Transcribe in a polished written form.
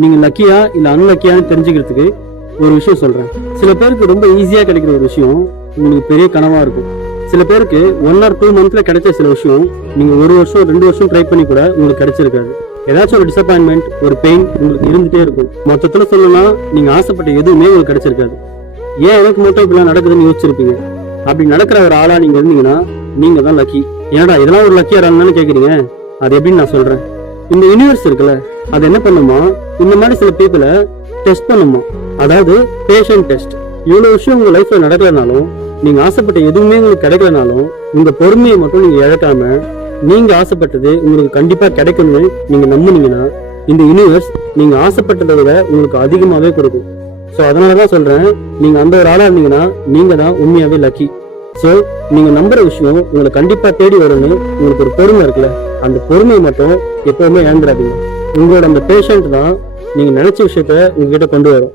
நீங்க லக்கியா இல்ல அன்லக்கியான்னு தெரிஞ்சுக்கிறதுக்கு ஒரு விஷயம் சொல்றேன். சில பேருக்கு ரொம்ப ஈஸியா கிடைக்கிற ஒரு விஷயம் உங்களுக்கு பெரிய கனவா இருக்கும். சில பேருக்கு 1 or 2 monthsல கிடைச்ச சில விஷயம் நீங்க 1 வருஷம் 2 வருஷம் ட்ரை பண்ணி கூட உங்களுக்கு கிடைச்சிருக்காது. ஏதாச்சும் ஒரு டிசப்பாயின்மெண்ட், ஒரு பெயின் உங்களுக்கு இருந்துட்டே இருக்கும். மொத்தத்துல சொல்லணும்னா நீங்க ஆசைப்பட்ட எதுவுமே உங்களுக்கு கிடைச்சிருக்காது. ஏன் எனக்கு மட்டும் இப்படிலாம் நடக்குதுன்னு யோசிச்சிருப்பீங்க. அப்படி நடக்கிற ஒரு ஆளா நீங்க இருந்தீங்கன்னா நீங்க தான் லக்கி. ஏன்னா இதெல்லாம் ஒரு லக்கியா இருந்தான்னு கேக்குறீங்க. அது எப்படின்னு நான் சொல்றேன். இந்த யூனிவர்ஸ் இருக்குல்ல, அது என்ன பண்ணுமா, இந்த மாதிரி சில பீப்புளை டெஸ்ட் பண்ணுமா. அதாவது பேஷன் டெஸ்ட். இவ்வளவு விஷயம் உங்க லைஃப்ல நடக்கலனாலும், நீங்க ஆசைப்பட்ட எதுவுமே உங்களுக்கு கிடைக்கலனாலும், உங்க பொறுமையை மட்டும் நீங்க இழக்காம நீங்க ஆசைப்பட்டது உங்களுக்கு கண்டிப்பா கிடைக்கும்னு நீங்க நம்புனீங்கன்னா இந்த யூனிவர்ஸ் நீங்க ஆசைப்பட்டதை விட உங்களுக்கு அதிகமாவே கொடுக்கும். ஸோ அதனாலதான் சொல்றேன், நீங்க அந்த ஒரு ஆளா இருந்தீங்கன்னா நீங்க தான் உண்மையாவே லக்கி. ஸோ நீங்க நம்புற விஷயம் உங்களை கண்டிப்பா தேடி வரும்னு உங்களுக்கு ஒரு பொறுமை இருக்குல்ல, அந்த பொறுமையை மட்டும் எப்பவுமே இழந்துடாதீங்க. உங்களோட அந்த பேஷண்ட் தான் நீங்க நினைச்ச விஷயத்த உங்ககிட்ட கொண்டு வரும்.